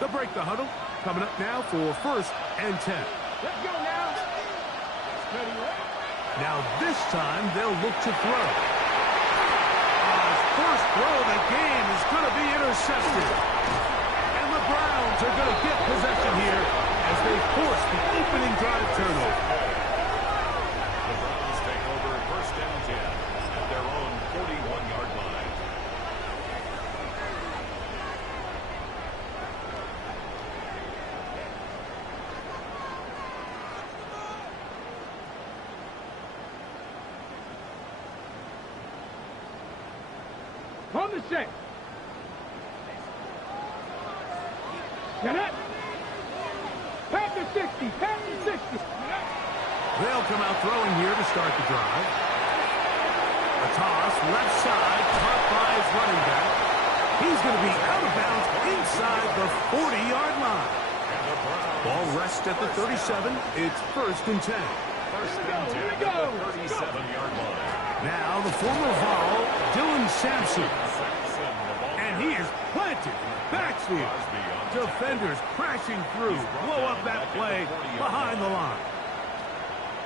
They'll break the huddle. Coming up now for 1st and 10. Let's go now. Now this time they'll look to throw. His first throw of the game is going to be intercepted. And the Browns are going to get possession here as they force the opening drive turnover. The Browns take over 1st and 10 at their own 41-yard line. On the set. Get it. Pass to 60. Pass to 60. They'll come out throwing here to start the drive. A toss, left side, caught by his running back. He's going to be out of bounds inside the 40-yard line. Ball rests at the 37. It's 1st and 10. 1st and 10 at the 37-yard line. Now the former Vol, Dylan Sampson. And he is planted in the backfield. Defenders crashing through. Blow up that play behind the line.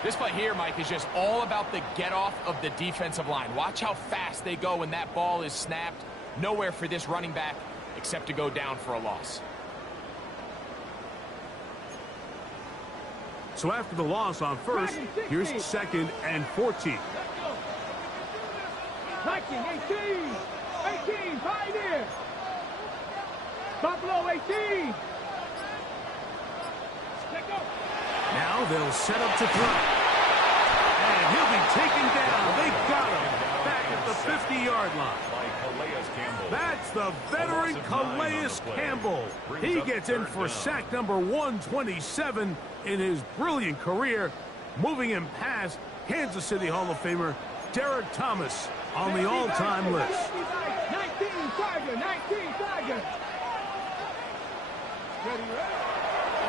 This play here, Mike, is just all about the get-off of the defensive line. Watch how fast they go when that ball is snapped. Nowhere for this running back except to go down for a loss. So after the loss on 1st, here's 2nd and 14. 19, 18, Pioneer. Buffalo 18. Let go. Now they'll set up to throw. And he'll be taken down. They got him back at the 50-yard line. That's the veteran Calais Campbell. He gets in for sack number 127 in his brilliant career, moving him past Kansas City Hall of Famer Derek Thomas on the all-time list. 19, Tiger.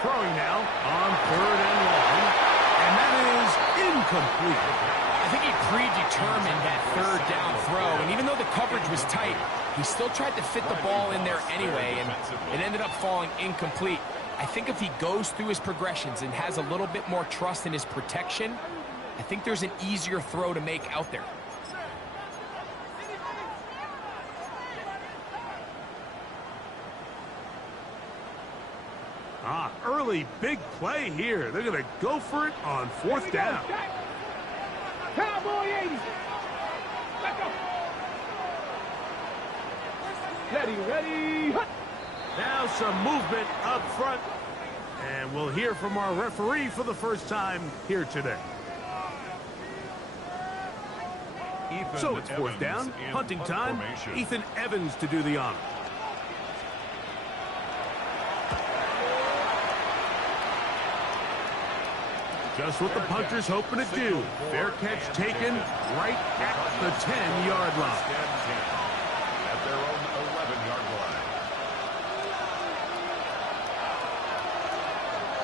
Throwing now on 3rd and long, and that is incomplete. I think he predetermined that 3rd down throw, and even though the coverage was tight, he still tried to fit the ball in there anyway, and it ended up falling incomplete. I think if he goes through his progressions and has a little bit more trust in his protection, I think there's an easier throw to make out there. Early big play here. They're going to go for it on 4th down. Cowboy 80. Let go. Ready. Now some movement up front. And we'll hear from our referee for the first time here today. So it's 4th down. Punting time. Ethan Evans to do the honor. Just what the punter's hoping to do. Fair catch taken right at the 10-yard line. At their own 11-yard line.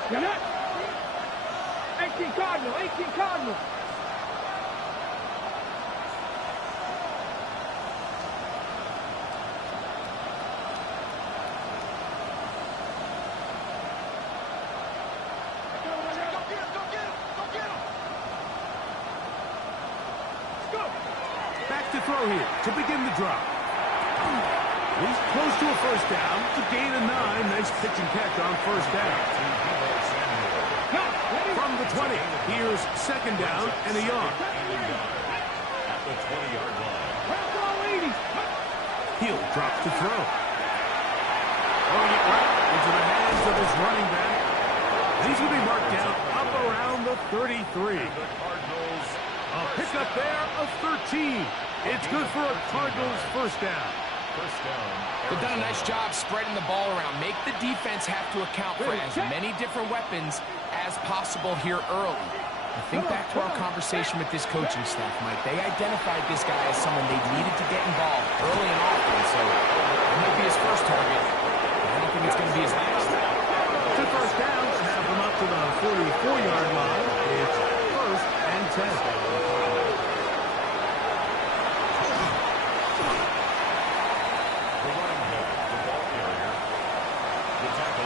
Get it. 18 Cardinal. To throw here to begin the drive. He's close to a 1st down. To gain a 9. Nice pitch and catch on 1st down. From the 20, here's 2nd down and a yard. At the 20-yard line. He'll drop to throw. Throwing it right into the hands of his running back. And he's going to be marked down up around the 33. A pickup there of 13. It's good for a Cardinals 1st down. They've done a nice job spreading the ball around. Make the defense have to account for as many different weapons as possible here early. I think back to our conversation with this coaching staff, Mike. They identified this guy as someone they needed to get involved early and often. So it might be his first target. I don't think it's going to be his last. 2 first downs have him up to the 44-yard line. It's 1st and 10. The running back, the ball carrier, the tackle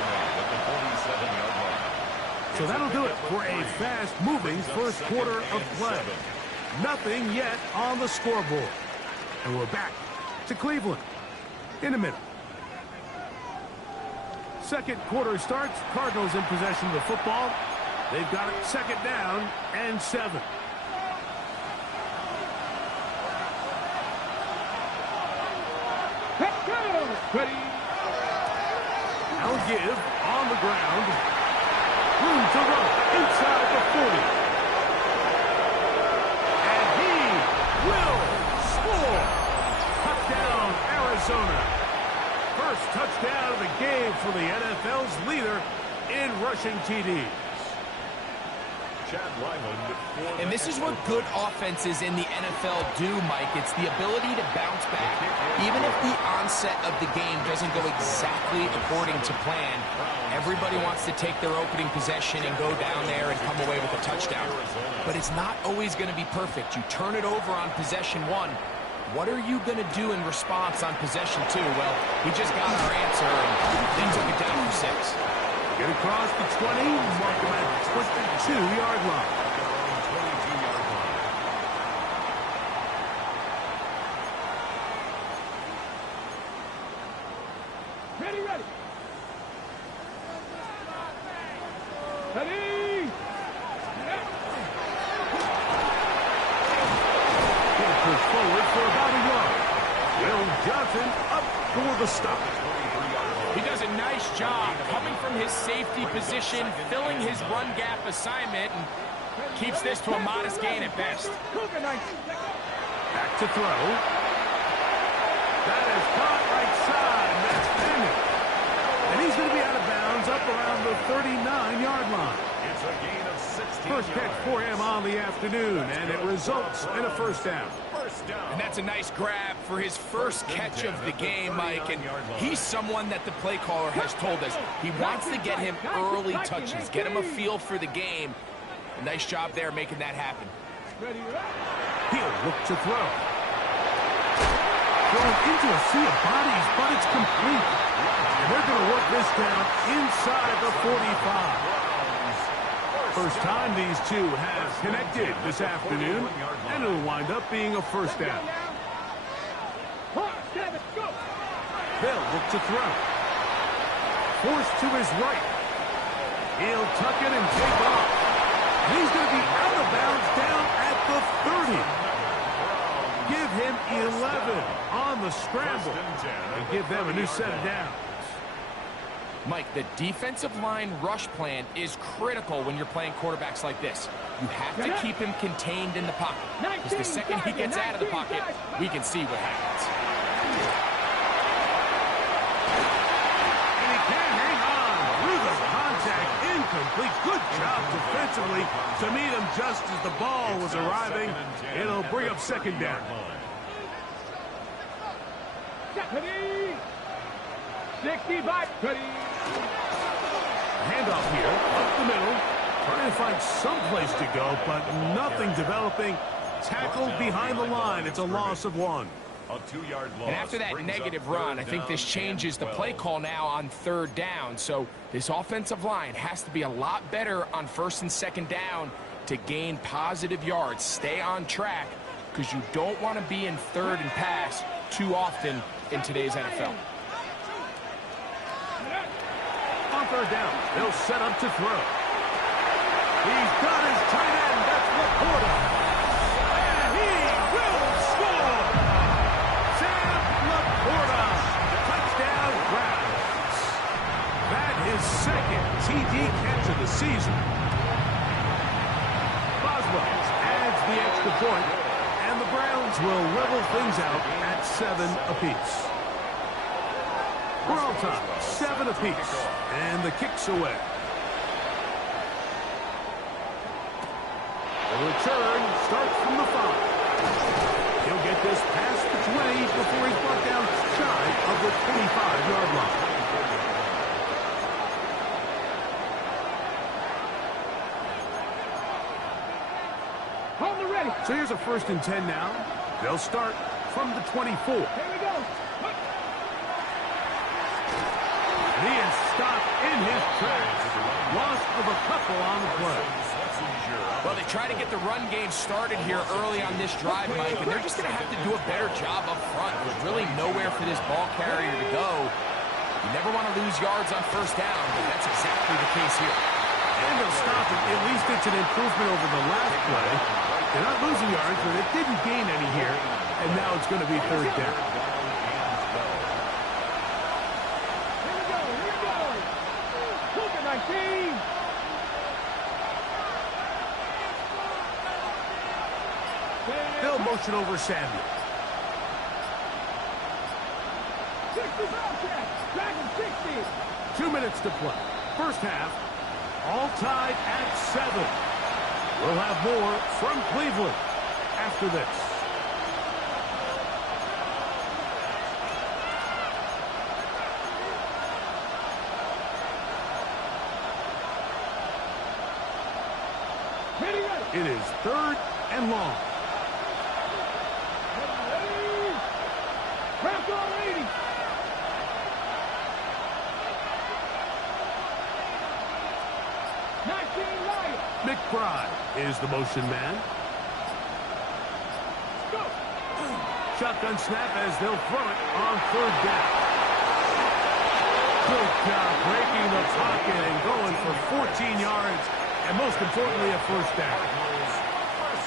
So that'll do it for a fast-moving first quarter of play. Nothing yet on the scoreboard. And we're back to Cleveland in a minute. Second quarter starts. Cardinals in possession of the football. They've got it second down and 7. Ready. I'll give on the ground. Room to run inside the 40. And he will score. Touchdown, Arizona. First touchdown of the game for the NFL's leader in rushing TDs. And this is what good offenses in the NFL do, Mike. It's the ability to bounce back. Even if the onset of the game doesn't go exactly according to plan, everybody wants to take their opening possession and go down there and come away with a touchdown. But it's not always going to be perfect. You turn it over on possession 1. What are you going to do in response on possession 2? Well, we just got our answer and then took it down for 6. Get across the 20, mark him at 22-yard line. Ready. Ready. He'll push forward for about a yard. Will Johnson up for the stop. He does a nice job coming from his safety position, filling his run gap assignment, and keeps this to a modest gain at best. Back to throw. That is caught right side. That's Bennett. And he's going to be out of bounds up around the 39-yard line. It's a gain of 16 First catch for him on the afternoon, and it results in a first down. And that's a nice grab for his first catch of the game, Mike. And he's someone that the play caller has told us he wants to get him early touches, get him a feel for the game. A nice job there making that happen. He'll look to throw. Thrown into a sea of bodies, but it's complete. And they're going to work this down inside the 45. First time these two have connected this afternoon, and it'll wind up being a first down. They'll look to throw. Forced to his right. He'll tuck it and take off. And he's going to be out of bounds down at the 30. Give him 11 on the scramble and give them a new set of downs. Mike, the defensive line rush plan is critical when you're playing quarterbacks like this. You have to keep him contained in the pocket, because the second he gets out of the pocket, we can see what happens. And he can hang on through the contact. Incomplete. Good job defensively to meet him just as the ball was arriving. It'll bring up second down. Ready. 65. Ready. Handoff here, up the middle. Trying to find some place to go, but nothing developing. Tackled behind the line. It's a loss of 1. A 2-yard loss. And after that negative run, I think this changes the play call now on third down. So this offensive line has to be a lot better on first and second down to gain positive yards. Stay on track, because you don't want to be in third and pass too often in today's NFL. On third down, they'll set up to throw. He's got his tight end. That's Laporta. And he will score. Sam Laporta. Touchdown Browns. That is second TD catch of the season. Boswell adds the extra point, and the Browns will level things out at 7 apiece. We're all tied, 7 apiece, and the kick's away. The return starts from the 5. He'll get this past the 20 before he's brought down shy of the 25-yard line. Hold the ready. So here's a 1st and 10 now. They'll start from the 24. Here we go. He is stopped in his tracks. Loss of a couple on the play. Well, they try to get the run game started here early on this drive, Mike, and they're just going to have to do a better job up front. There's really nowhere for this ball carrier to go. You never want to lose yards on first down, but that's exactly the case here. And they'll stop it. At least it's an improvement over the last play. They're not losing yards, but it didn't gain any here. And now it's going to be third down. Here we go. Look at 19. They'll motion over Samuel. 60 Bobcat. Dragon 60. 2 minutes to play. First half, all tied at 7. We'll have more from Cleveland after this. It is third and long. McBride is the motion man. Shotgun snap as they'll throw it on third down. Good job breaking the pocket and going for 14 yards, and most importantly, a first down.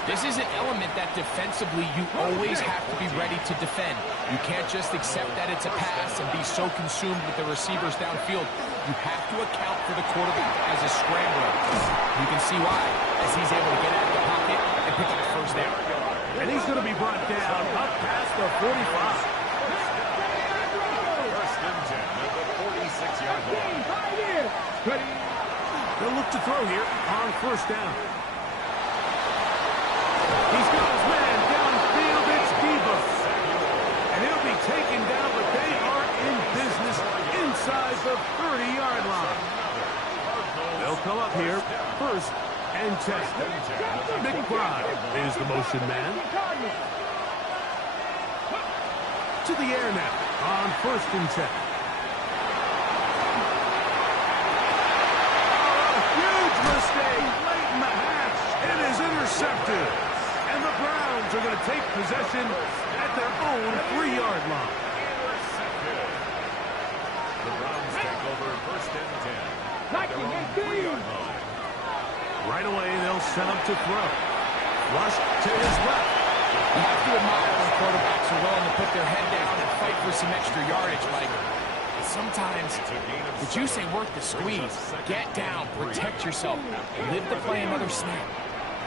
This is an element that defensively you always have to be ready to defend. You can't just accept that it's a pass and be so consumed with the receivers downfield. You have to account for the quarterback as a scrambler. You can see why, as he's able to get out of the pocket and pick up a first down. And he's going to be brought down up past the 45. First and 10 at the 46-yard line. They'll look to throw here on first down. He's got his man downfield. It's Debo. And he'll be taken down, but they are in business inside the 30-yard line. They'll come up here first and 10. McBride is the motion man. To the air now on first and 10. Oh, huge mistake late in the half. It is intercepted. And the Browns are going to take possession at their own 3-yard line. The Browns take over first and 10. Their own 3-yard line. Right away, they'll set up to throw. Rush to his left. You have to admire when quarterbacks are willing to put their head down and fight for some extra yardage, Mike. Sometimes the juice ain't worth the squeeze. Get down, protect yourself, live to play another snap.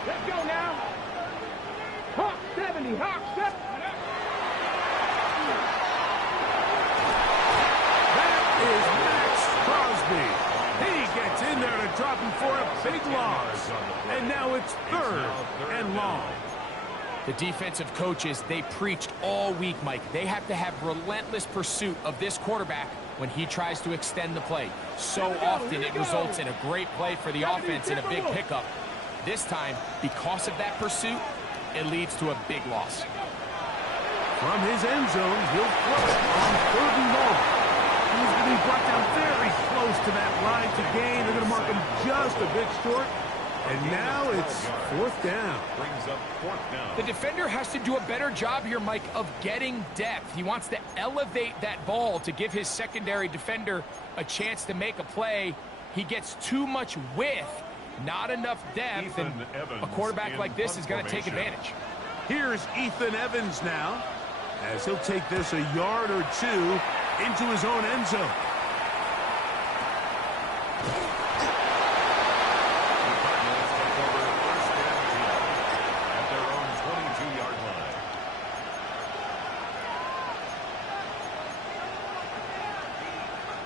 Let's go now. Hawk 70, Hawk 70. That is Max Crosby. He gets in there to drop him for a big loss. And now it's third and long. The defensive coaches, they preached all week, Mike. They have to have relentless pursuit of this quarterback when he tries to extend the play. So often it results in a great play for the offense and a big pickup. This time, because of that pursuit, it leads to a big loss. From his end zone, he'll throw it on third and long. He's going to be brought down very close to that line to gain. They're going to mark him just a bit short. And now it's fourth down. Brings up fourth down. The defender has to do a better job here, Mike, of getting depth. He wants to elevate that ball to give his secondary defender a chance to make a play. He gets too much width, not enough depth, and a quarterback like this is going to take advantage. Here's Ethan Evans now, as he'll take this a yard or two into his own end zone.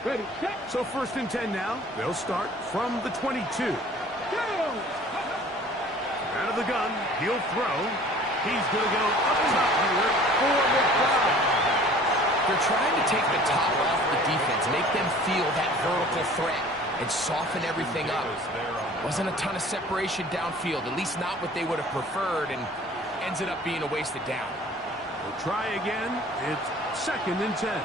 Ready, set. So first and 10 now. They'll start from the 22. Out of the gun, he'll throw. He's going to go up top here for McBride. They're trying to take the top off the defense, make them feel that vertical threat, and soften everything up. Wasn't a ton of separation downfield, at least not what they would have preferred, and ends it up being a wasted down. We'll try again. It's second and 10.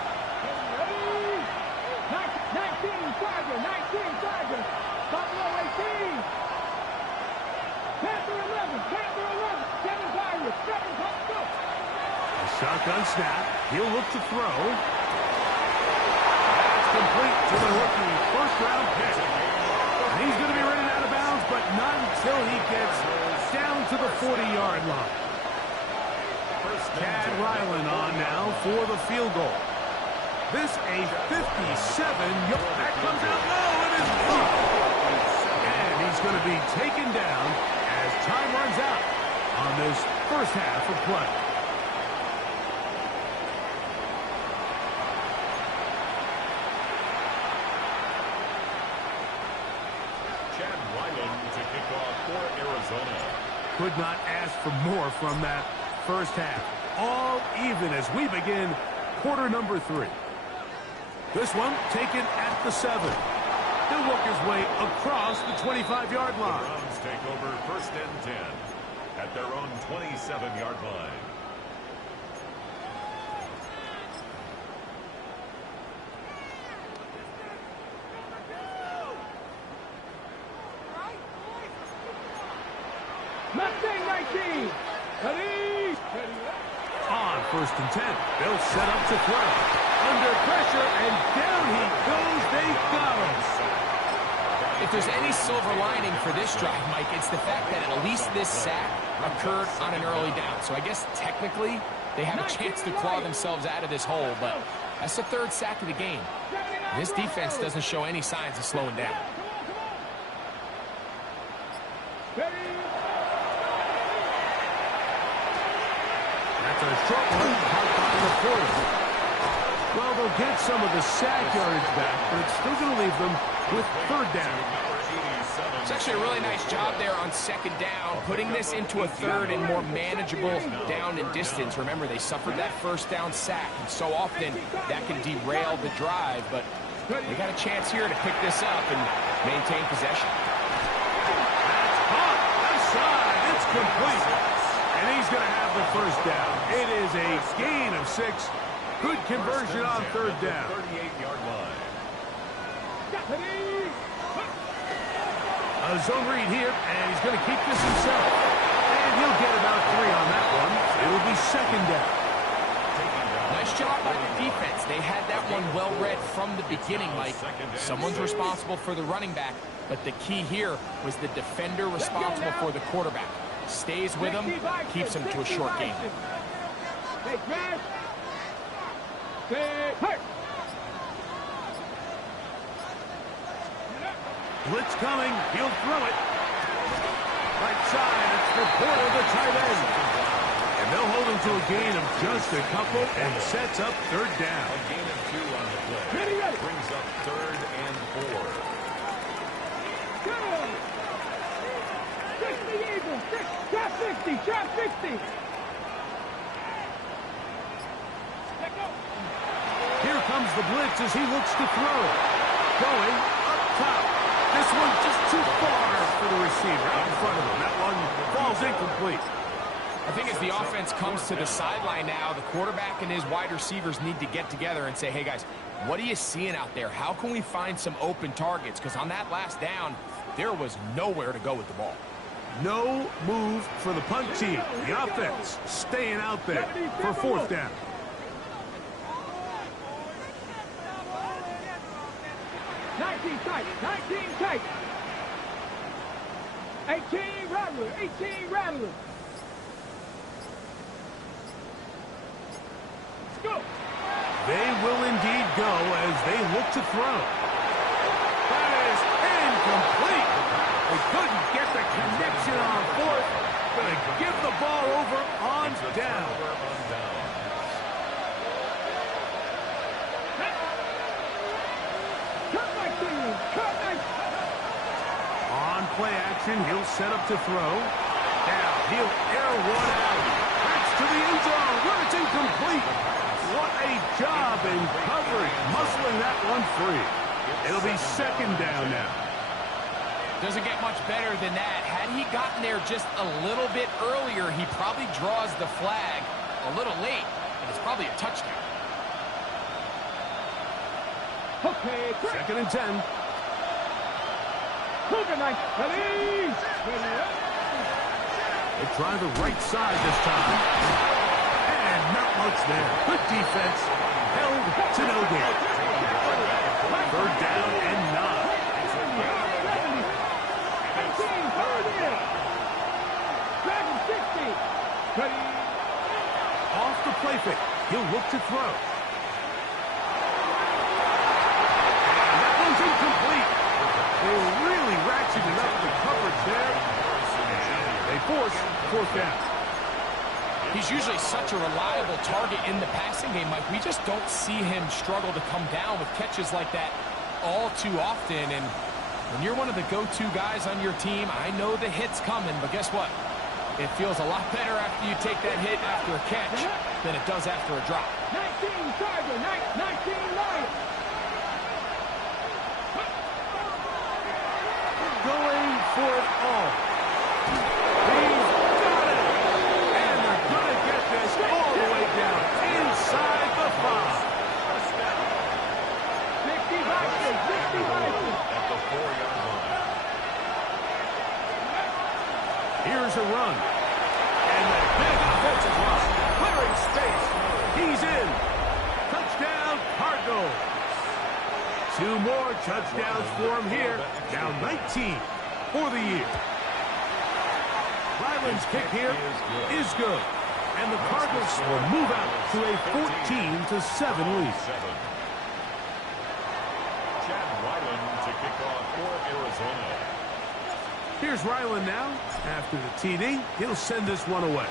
19. Tiger, 19, Tiger. Buffalo 18. Panther 11, Panther 11. 7 Tigers, 7 Pups, go. A shotgun snap. He'll look to throw. That's complete to the rookie first-round pick. And he's going to be running out of bounds, but not until he gets down to the 40-yard line. Chad Ryland on now for the field goal. This a 57-yard. That comes out low and is blocked. And he's going to be taken down as time runs out on this first half of play. Chad Ryland to kick off for Arizona. Could not ask for more from that first half. All even as we begin quarter number 3. This one taken at the 7. He'll work his way across the 25-yard line. The Browns take over first and 10 at their own 27-yard line. Mustang 19. Ready. On first and 10. They'll set up to throw. Under pressure, and down he goes. They got him. If there's any silver lining for this drive, Mike, it's the fact that at least this sack occurred on an early down. So I guess technically they have a chance to claw themselves out of this hole, but that's the 3rd sack of the game. This defense doesn't show any signs of slowing down. That's a short one. Caught by the 40. Well, they'll get some of the sack yardage back, but it's still going to leave them with 3rd down. It's actually a really nice job there on 2nd down, putting this into a 3rd and more manageable down and distance. Remember, they suffered that 1st down sack, and so often that can derail the drive, but they got a chance here to pick this up and maintain possession. That's caught. Left side. It's complete. And he's going to have the 1st down. It is a gain of 6. Good conversion on 3rd down. 38-yard line. A zone read here, and he's going to keep this himself. And he'll get about 3 on that one. It'll be 2nd down. Nice job by the defense. They had that one well read from the beginning, Mike. Someone's responsible for the running back, but the key here was the defender responsible for the quarterback. Stays with him, keeps him to a short game. Blitz coming. He'll throw it. Right side. It's for Porter, the tight end. And they'll hold him to a gain of just a couple and sets up 3rd down. A gain of 2 on the play. Brings up 3rd and 4. Go! 60 Eagles. Trap 60. Trap 60. Here comes the blitz as he looks to throw. Going up top. This one just too far for the receiver out in front of him. That one falls incomplete. I think as the offense comes to the sideline now, the quarterback and his wide receivers need to get together and say, hey, guys, what are you seeing out there? How can we find some open targets? Because on that last down, there was nowhere to go with the ball. No move for the punt team. The offense staying out there for 4th down. Tight, 19 tight. 18 Rattler, 18 Rattler. Let's go. They will indeed go as they look to throw. That is incomplete. They couldn't get the connection on 4th. Going to give the ball over on down. On play action, he'll set up to throw. Now he'll air one out. That's to the end zone. But it's incomplete. What a job in coverage, muscling that one free. It'll be 2nd down now. Doesn't get much better than that. Had he gotten there just a little bit earlier, he probably draws the flag a little late, and it's probably a touchdown. Okay, 2nd and 10. Cougar night. Ready? They try the right side this time. And not much there. Good defense. Held to no gain. Third down and 9. 18, third in. Dragon 60. Ready? Off the play fake. He'll look to throw. And that one's incomplete. They really ratcheted up the coverage there. And they force fourth down. He's usually such a reliable target in the passing game, Mike. We just don't see him struggle to come down with catches like that all too often. And when you're one of the go-to guys on your team, I know the hit's coming, but guess what? It feels a lot better after you take that hit after a catch than it does after a drop. 19 Tiger, 19 Lions. Going for it all. He's got it. And they're going to get this all the way down inside the 5. 60 Vikings, 60 Vikings. At the 4-yard line. Here's a run. And the big offensive line clearing space. He's in. Touchdown, Cardinals. 2 more touchdowns for him here. Now 19 for the year. Ryland's kick here is good. And the Cardinals will move out to a 14-7 lead. Chad Ryland to kick off for Arizona. Here's Ryland now. After the TD, he'll send this one away.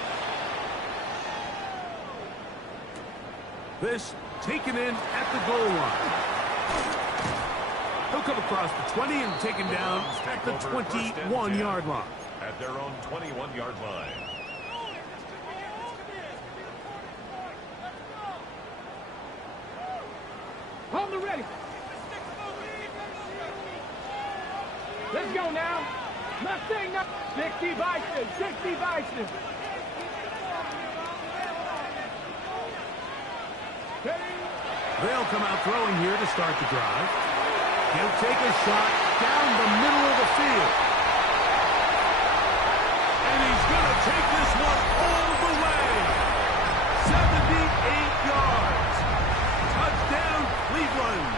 This taken in at the goal line. He'll come across the 20 and taken down at the 21-yard line. At their own 21-yard line. On the ready. Let's go now. Nothing. 60 Bison. 60 Bison. They'll come out throwing here to start the drive. He'll take a shot down the middle of the field. And he's going to take this one all the way. 78 yards. Touchdown, Cleveland.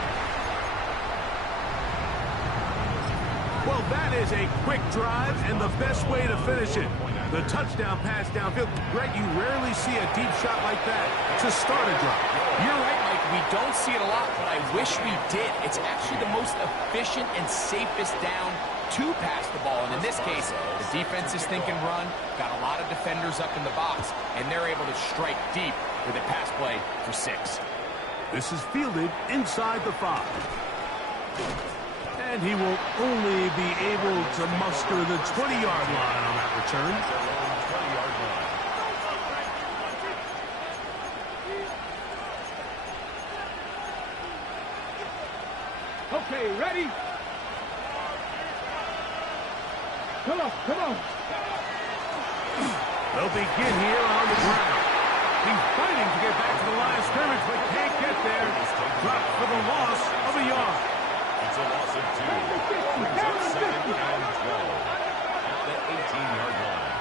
Well, that is a quick drive and the best way to finish it. The touchdown pass downfield. Greg, you rarely see a deep shot like that to start a drive. You're right, Mike. We don't see it a lot, but I wish we did. It's actually the most efficient and safest down to pass the ball. And in this case, the defense is thinking run, got a lot of defenders up in the box, and they're able to strike deep with a pass play for 6. This is fielded inside the 5. And he will only be able to muster the 20-yard line on that return. Okay, ready? Come on, come on. They'll begin here on the ground. He's fighting to get back to the line of scrimmage, but can't get there. Dropped for the loss of a yard. It's a loss of 2. Brings up 2nd and 12 at the 18-yard line.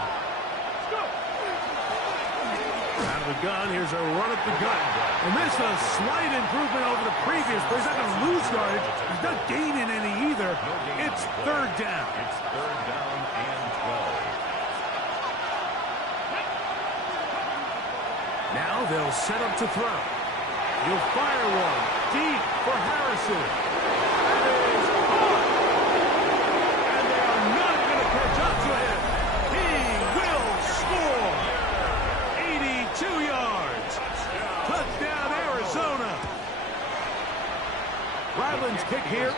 Out of the gun, here's a run at the gut. And this is a slight improvement over the previous, but he's not going to lose yardage. He's not gaining any either. It's 3rd down. It's 3rd down and 12. Now they'll set up to throw. He'll fire one deep for Harrison. That is caught. And they are not going to catch up to him. He will score. 82 yards. Touchdown, Arizona. Ryland's kick here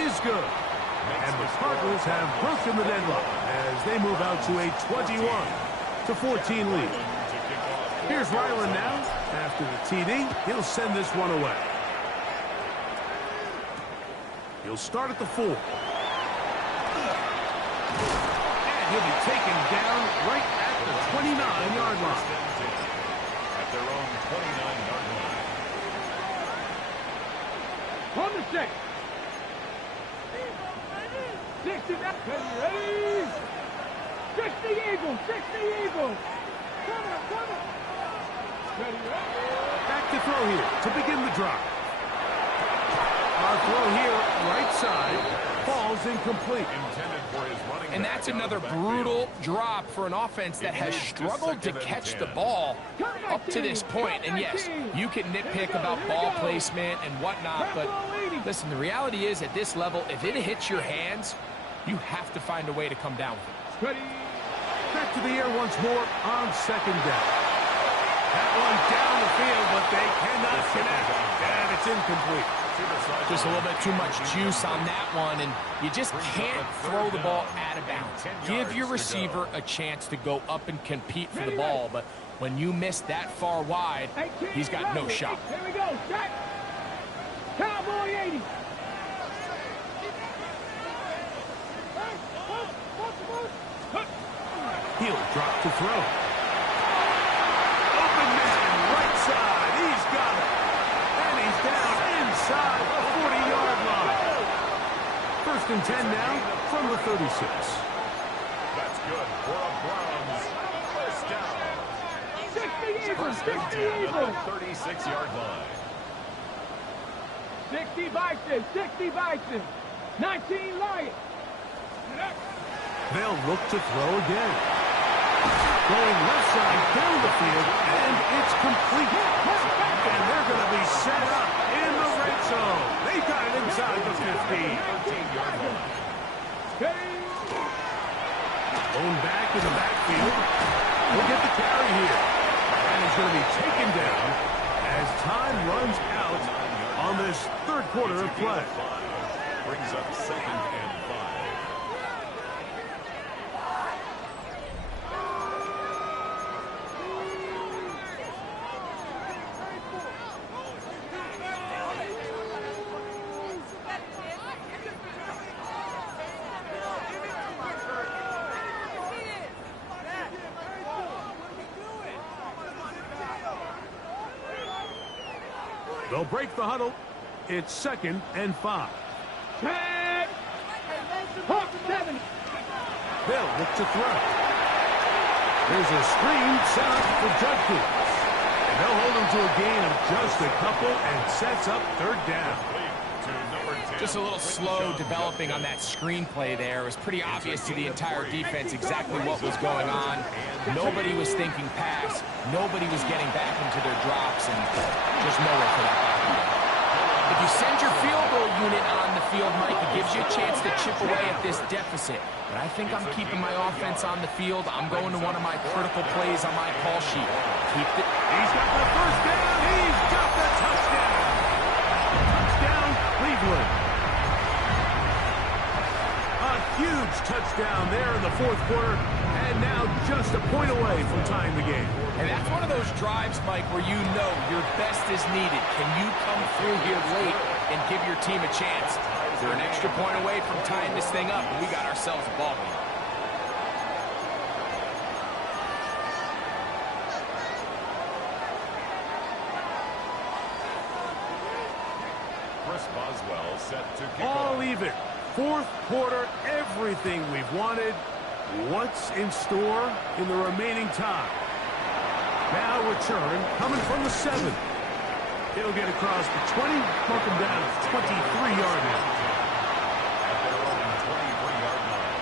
is good. And the Cardinals have broken the deadlock as they move out to a 21-14 lead. Here's Ryland now. After the TD, he'll send this one away. He'll start at the 4. And he'll be taken down right at the 29-yard line. At their own 29-yard line. On the 6. 6 Ready? 60 Eagles, 60 Eagles. Come on, come on. Ready? Back to throw here to begin the drive. Our throw here, right side, falls incomplete. Intended for his running And back that's out of another the backfield. brutal drop for an offense that has struggled to catch the ball up to this point. And yes, you can nitpick about ball placement and whatnot, but listen, the reality is at this level, if it hits your hands, you have to find a way to come down with it. Ready? Back to the air once more on second down. That one down the field, but they cannot connect. And it's incomplete. Just a little bit too much juice on that one, and you just can't throw the ball out of bounds. Give your receiver a chance to go up and compete for the ball, but when you miss that far wide, he's got no shot. Here we go. Set. Cowboy 80. He'll drop to throw. Open man, right side. He's got it. And he's down inside the 40-yard line. First and 10 now from the 36. That's good for a Browns first down. 60 Eagles, First and 60 10 at Eagles. the 36-yard line. 60 Bison, 60 Bison. 19 Lions. They'll look to throw again. Going left side down the field, and it's complete. And they're going to be set up in the red zone. They got it inside the 15. 13-yard line. Going back in the backfield. He'll get the carry here. And he's going to be taken down as time runs out on this third quarter of play. Brings up second and 5. They'll break the huddle. It's second and 5. Tag. Hawk 7. They'll look to throw. There's a screen set up for Judkins. And they'll hold him to a gain of just a couple and sets up third down. Just a little slow developing on that screenplay there. It was pretty obvious to the entire defense exactly what was going on. Nobody was thinking pass. Nobody was getting back into their drops, and just nowhere for that back. If you send your field goal unit on the field, Mike, it gives you a chance to chip away at this deficit. But I think I'm keeping my offense on the field. I'm going to one of my critical plays on my call sheet. Keep it. He's got the first down. He's got the touchdown. Touchdown, Cleveland. A huge touchdown there in the fourth quarter, and now just a point away from tying the game. And that's one of those drives, Mike, where you know your best is needed. Can you come through here late and give your team a chance? They're an extra point away from tying this thing up, and we got ourselves a ball game. Chris Boswell set to kick All off. even. Fourth quarter, everything we've wanted. What's in store in the remaining time? Now return coming from the 7. He'll get across the 20, mark him down at 23-yard line. At their own 23-yard line.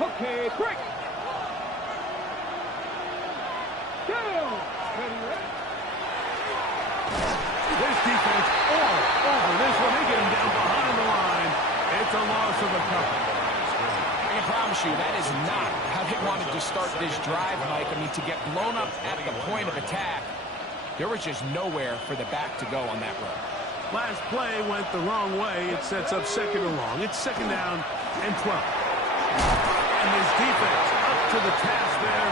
Okay, quick. Down. Ready. This defense all over this one. They get him down behind the line. It's a loss of a couple. I can promise you that is not how they wanted to start this drive, Mike. I mean, to get blown up at the point of attack, there was just nowhere for the back to go on that run. Last play went the wrong way. It sets up second and long. It's second down and 12. And this defense up to the task there.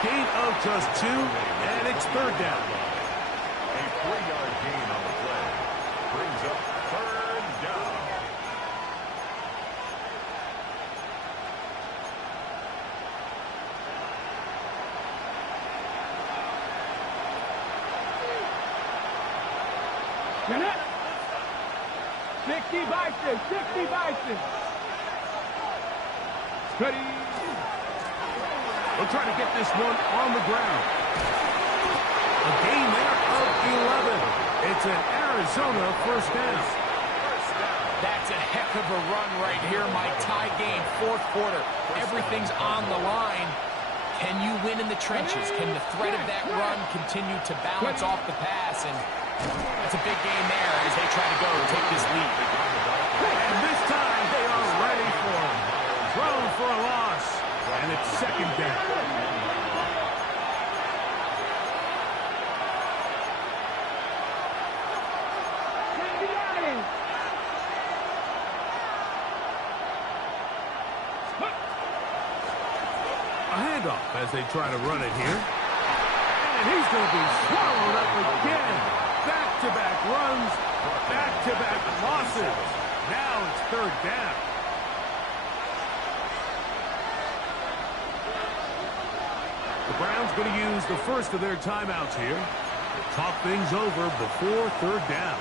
Gain of just 2, and it's third down. A 3-yard gain on the play. Brings up third down. Get it. 60 Bison, 60 Bison. Ready. They'll try to get this one on the ground. A gain there of 11. It's an Arizona first down. That's a heck of a run right here, Mike. Tie game, fourth quarter. Everything's on the line. Can you win in the trenches? Can the threat of that run continue to balance off the pass? And that's a big game there as they try to go take this lead. And this time they are ready for him. Thrown for a loss. And it's second down. A handoff as they try to run it here. And he's going to be swallowed up again. Back-to-back runs, back-to-back losses. Now it's third down. The Browns going to use the first of their timeouts here. Talk things over before third down.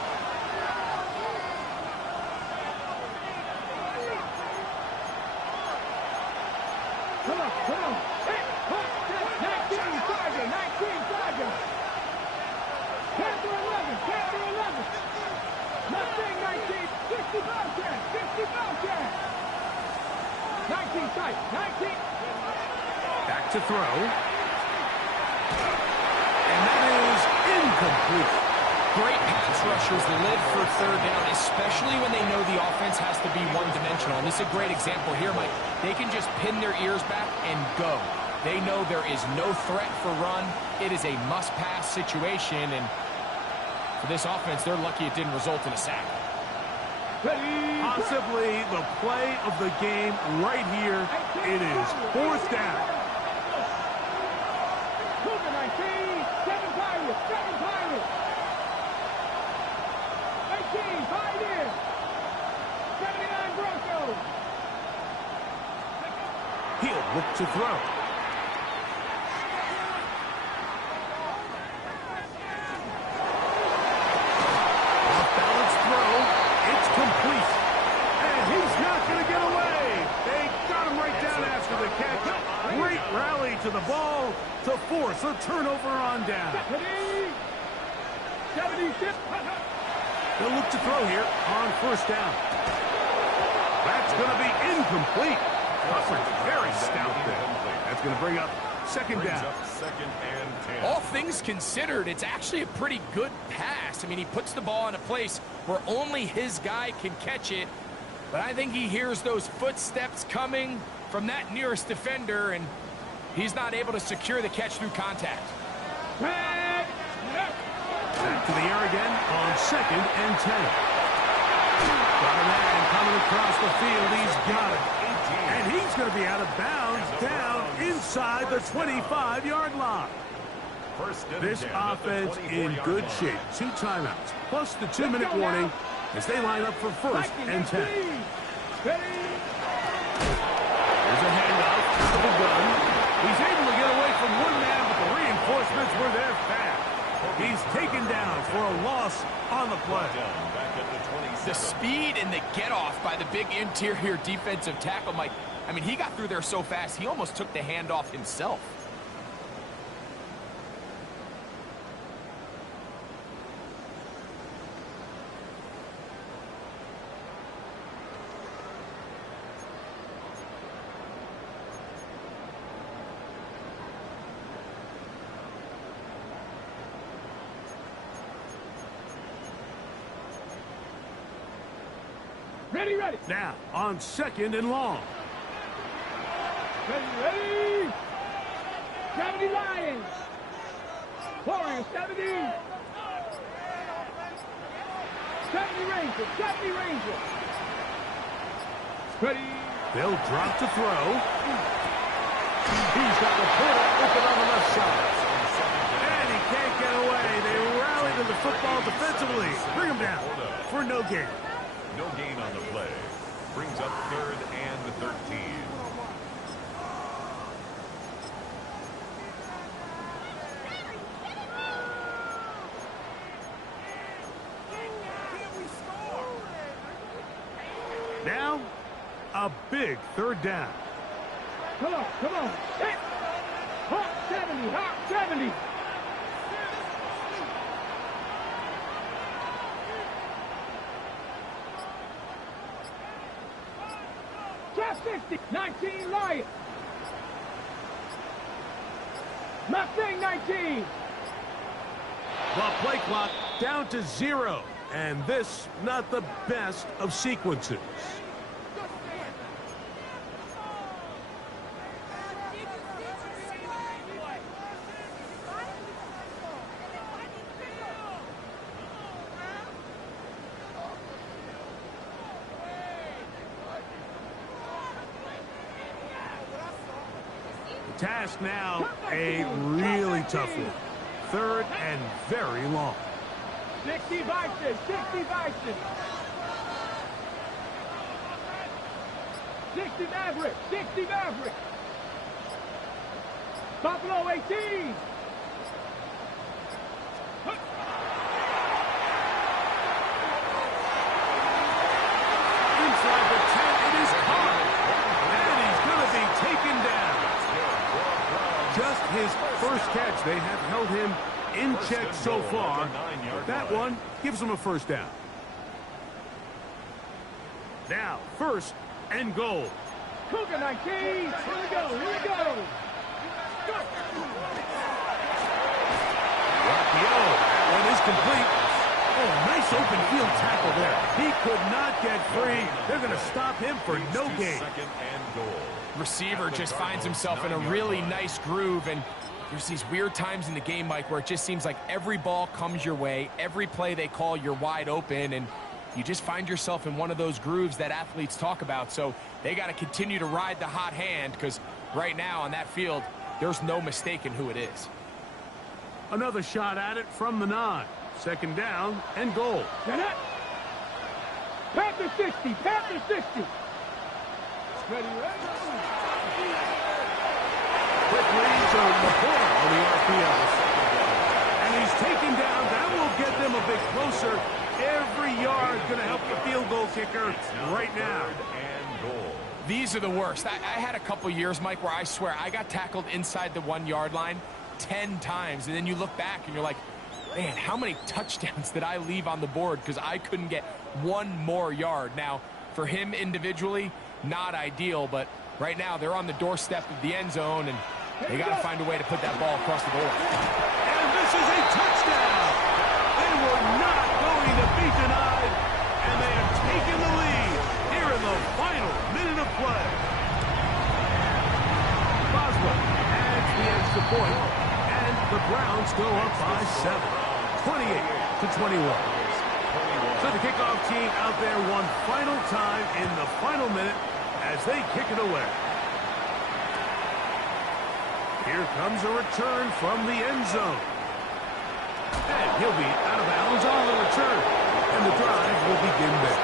Come on, come on. Hey, 19, Tiger, 19, Tiger. 10 to 11, 10 to 11. Nothing, 19, 60 Bobcat, 60 Bobcat. 19 tight, 19. Back to throw. And that is incomplete. Great pass rushers live for third down, especially when they know the offense has to be one-dimensional. And this is a great example here, Mike. They can just pin their ears back and go. They know there is no threat for run. It is a must-pass situation, and for this offense, they're lucky it didn't result in a sack. Possibly the play of the game right here. It is fourth down. Cougar 19, 7 Pirates, 7 Pirates. 19, Pioneers. 79 Broncos. He'll look to throw. Off-balance throw. It's complete. And he's not going to get away. They got him right down after the catch. Great rally to the ball to force a turnover on down. 76. They'll look to throw here on first down. That's going to be incomplete. Coverage very stout there. That's going to bring up second down. Second and 10. All things considered, it's actually a pretty good pass. I mean, he puts the ball in a place where only his guy can catch it. But I think he hears those footsteps coming from that nearest defender, and he's not able to secure the catch through contact. Back to the air again on second and 10. Got a man coming across the field. He's got it. And he's going to be out of bounds down inside the 25-yard line. This offense in good shape. 2 timeouts, plus the 2-minute warning as they line up for first and 10. There's a handoff out of the gun. He's able to get away from one man, but the reinforcements were there fast. He's taken down for a loss on the play. The speed and the get-off by the big interior defensive tackle, Mike. I mean, he got through there so fast, he almost took the handoff himself. Ready, ready. Now, on second and long. Ready. 70 Lions. Warriors, 70. 70 Rangers, 70 Rangers. Ready. They'll drop to throw. He's got the pull open on the left side. And he can't get away. They rally to the football defensively. Bring him down for no gain. No gain on the play. Brings up third and 13. Now, a big third down. Come on, come on. Hit. Hawk 70, Hawk 70. Just 50, 19 Lions. Mustang 19. The play clock down to 0. And this, not the best of sequences. The task now, a really tough one. Third and very long. 60 Bison, 60 Bison. 60 Maverick, 60 Maverick. Buffalo 18. Inside the 10, it is caught. And he's going to be taken down. Just his first catch. They have held him in check so far. That one gives him a first down. Now, first and goal. Cougar 19. Here we go, here we go. That one is complete. Oh, nice open field tackle there. He could not get free. They're going to stop him for no gain. Second and goal. Receiver just finds himself in a really nice groove, and there's these weird times in the game, Mike, where it just seems like every ball comes your way, every play they call, you're wide open, and you just find yourself in one of those grooves that athletes talk about. So they got to continue to ride the hot hand, because right now on that field, there's no mistaking who it is. Another shot at it from the 9. Second down and goal. Panther 60, Panther 60. Ready, ready. Quick read to Laporta on the RPO. And he's taken down. That will get them a bit closer. Every yard going to help the field goal kicker right now. And goal. These are the worst. I had a couple years, Mike, where I swear I got tackled inside the 1 yard line 10 times. And then you look back and you're like, man, how many touchdowns did I leave on the board because I couldn't get one more yard? Now, for him individually, not ideal, but right now they're on the doorstep of the end zone, and they got to find a way to put that ball across the board. And this is a touchdown. They were not going to be denied, and they have taken the lead here in the final minute of play. Boswell adds the extra point, and the Browns go up by 7, 28-21. So the kickoff team out there one final time in the final minute as they kick it away. Here comes a return from the end zone. And he'll be out of bounds on the return. And the drive will begin there.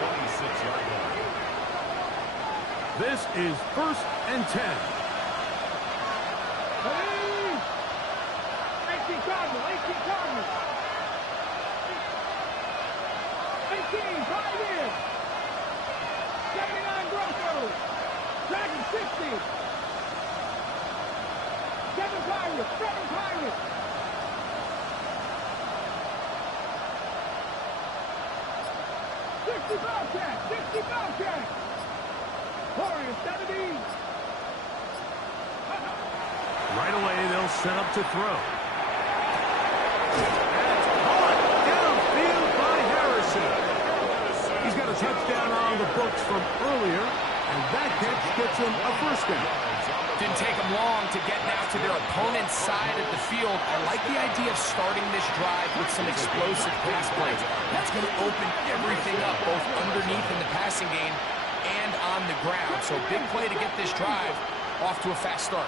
26-yard line. This is 1st and 10. Ready. 18 Cardinals, 18 Cardinals. 18, 5 in. 79 Broncos. Dragon 60. 7 Pirates, 7 Pirates. 60 Bobcats, 60 Bobcats. Warriors 70. Right away, they'll set up to throw. That's caught downfield by Harrison. He's got a touchdown on the books from earlier, and that catch gets him a first down. Didn't take them long to get now to their opponent's side of the field. I like the idea of starting this drive with some explosive pass plays. That's going to open everything up, both underneath in the passing game and on the ground. So big play to get this drive off to a fast start.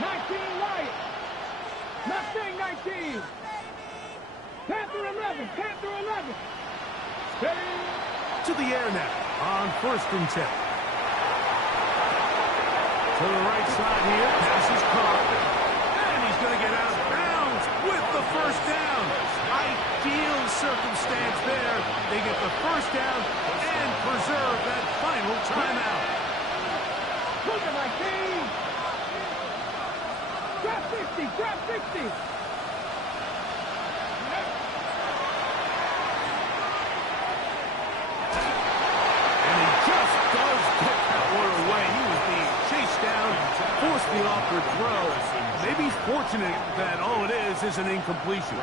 19 Lions. Mustang 19. Panther 11. Panther 11. Steady. To the air now on 1st and 10. To the right side here, pass is caught. And he's going to get out of bounds with the first down. Ideal circumstance there. They get the first down and preserve that final timeout. Look at my team. Drop 60, drop 60. And he just does get that one away. He was being chased down, forced the awkward throw. Maybe he's fortunate that all it is an incompletion.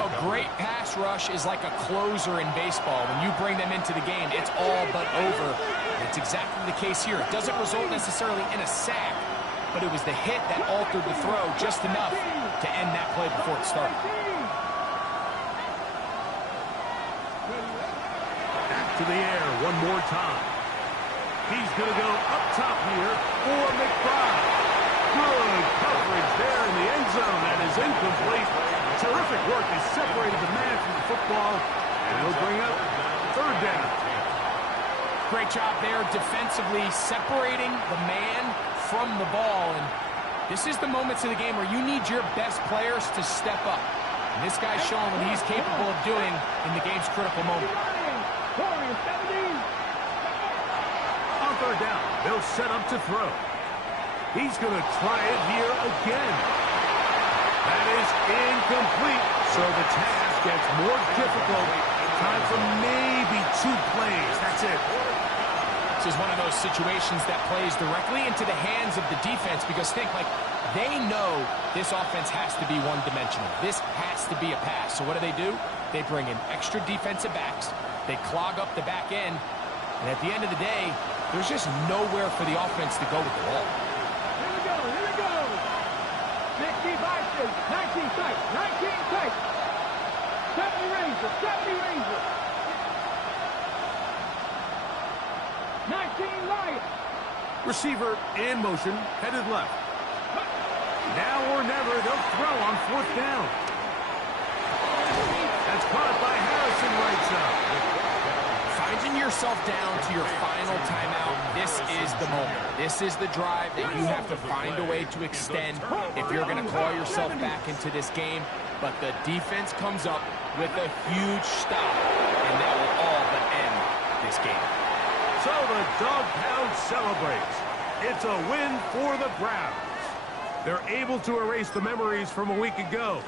A great pass rush is like a closer in baseball. When you bring them into the game, it's all but over. That's exactly the case here. It doesn't result necessarily in a sack, but it was the hit that altered the throw just enough to end that play before it started. Back to the air one more time. He's going to go up top here for McBride. Good coverage there in the end zone. That is incomplete. Terrific work. He separated the man from the football, and he'll bring up third down. Great job there defensively separating the man from the ball. And this is the moments of the game where you need your best players to step up. And this guy's showing what he's capable of doing in the game's critical moment. On third down, they'll set up to throw. He's going to try it here again. That is incomplete. So the task gets more difficult. Time for maybe 2 plays. That's it. This is one of those situations that plays directly into the hands of the defense because they know this offense has to be one-dimensional. This has to be a pass. So what do? They bring in extra defensive backs. They clog up the back end. And at the end of the day, there's just nowhere for the offense to go with the ball. Here we go. 60 boxes, 19 tight, 19 tight. 70 Rangers, 70 Rangers. 19 Lions. Receiver in motion, headed left. Now or never, they'll throw on fourth down. That's caught by Harrison right side. Finding yourself down to your final timeout, this is the moment. This is the drive that you have to find a way to extend if you're going to claw yourself back into this game. But the defense comes up with a huge stop, and that will all but end this game. So the Dog Pound celebrates. It's a win for the Browns. They're able to erase the memories from a week ago.